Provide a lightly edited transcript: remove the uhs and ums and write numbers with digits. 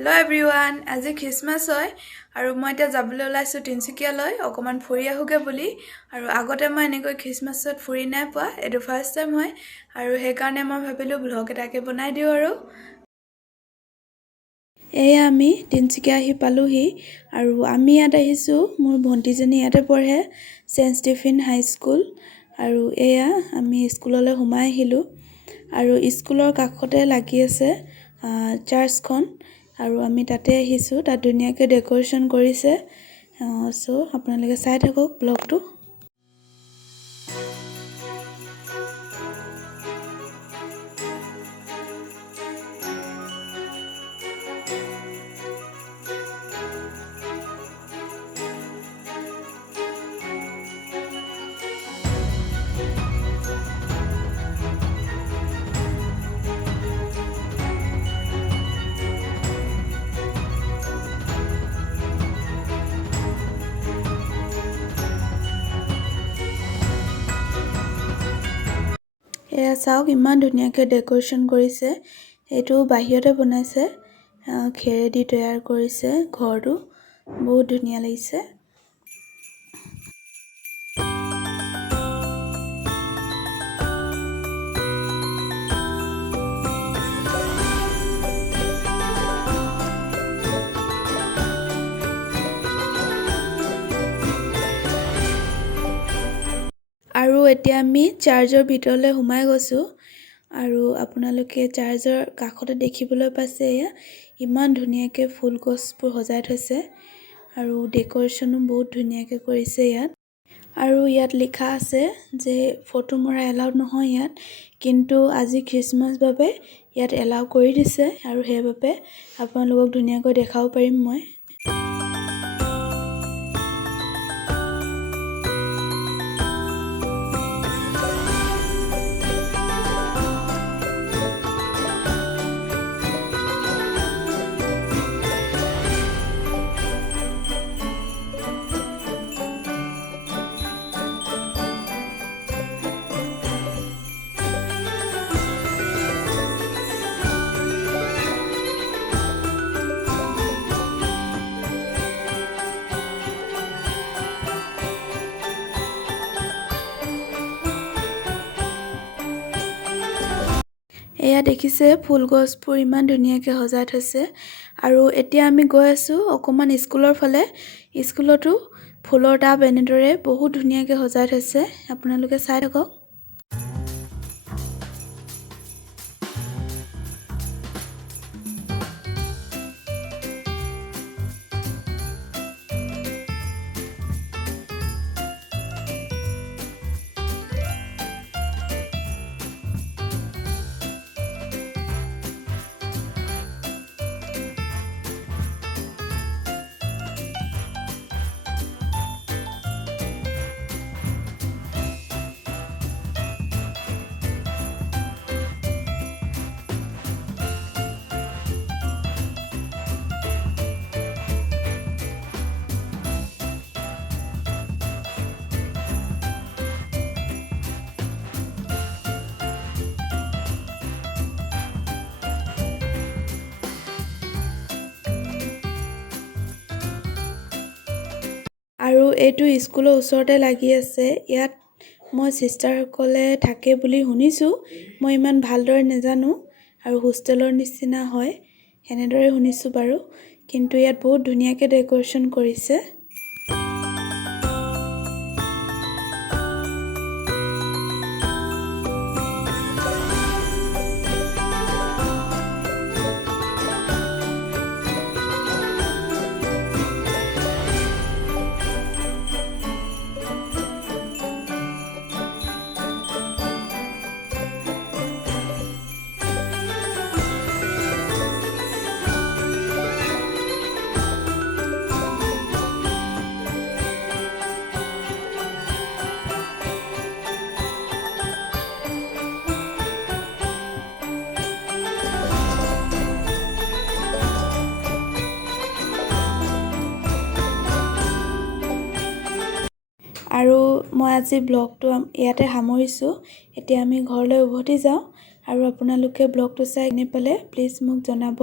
Hello everyone, আজি Christmas হয় আৰু মই এতিয়া যাবলৈ ওলাইছো তিনচুকীয়ালৈ অকমান ফুৰি আহুগে বুলি আৰু আগতে মই এনেকৈ খ্ৰীষ্টমাছত ফুৰি নাই পোৱা এটো ফাৰ্ষ্ট টাইম হয় আৰু সেই কাৰণে মই ভাবিলো ব্লগ এটাকে বনাই দিও আৰু এয়া আমি তিনচুকীয়া আহি পালোহি আৰু আমি ইয়াত আহিছো মোৰ ভন্টিজনী ইয়াতে পঢ়ে সেন্ট ষ্টিফেন হাই স্কুল আৰু এয়া আমি স্কুললৈ সোমাই আহিলো আৰু স্কুলৰ কাষতে লাগি আছে চাৰ্চখন আৰু আমি তাতে আহিছো তাত ধুনিয়াকৈ ডেকোৰেশন কৰিছে সো আপোনালোকে চাই থাকক ব্লগটো এয়া চাওক ইমান ধুনিয়াকৈ ডেকোৰেশন কৰিছে এটো বাহিৰতে বনাইছে খেৰেদি তৈয়াৰ কৰিছে ঘৰটো বহুত ধুনিয়া লাগিছে আৰু এতিয়া আমি চাৰ্জৰ ভিতৰলৈ সোমাই গৈছো আৰু আপোনালোকে চাৰ্জৰ কাষতে দেখিবলৈ পাইছে ইমান ধুনিয়াকৈ ফুল গছবোৰ সজাই থৈছে আৰু ডেকোৰেশনো বহুত ধুনিয়াকৈ কৰিছে ইয়াত আৰু ইয়াত লিখা আছে যে ফটো মৰা এলাউড নহয় ইয়াত কিন্তু আজি খ্ৰীষ্টমাছ বাবে ইয়াত এলাউ কৰি দিছে আৰু হেইবাবে আপোনালোকক ধুনিয়াকৈ দেখাব পাৰিম মই এয়া দেখিছে ফুল গছবোৰ ইমান ধুনিয়াকৈ সজাই থৈছে আৰু এতিয়া আমি গৈ আছো অকমান স্কুলৰ ফালে স্কুলতো ফুলৰ টাব এনেদৰে বহুত ধুনিয়াকৈ সজাই থৈছে আপোনালোকে চাই থাকক আৰু এইটো স্কুলৰ ওচৰতে লাগি আছে ইয়াত মই সিস্টাৰসকলে থাকে বুলি শুনিছো মই ইমান ভালদৰে নেজানো আৰু হোষ্টেলৰ নিচিনা হয় এনেদৰে শুনিছো বাৰু কিন্তু ইয়াত বহুত ধুনিয়াকৈ ডেকোৰেশন কৰিছে আৰু মই আজি ব্লগটো ইয়াতে সামৰিছো এতিয়া আমি ঘৰলৈ উভতি যাওঁ আৰু আপোনালোকে ব্লগটো চাই কেনে পালে প্লিজ মোক জনাব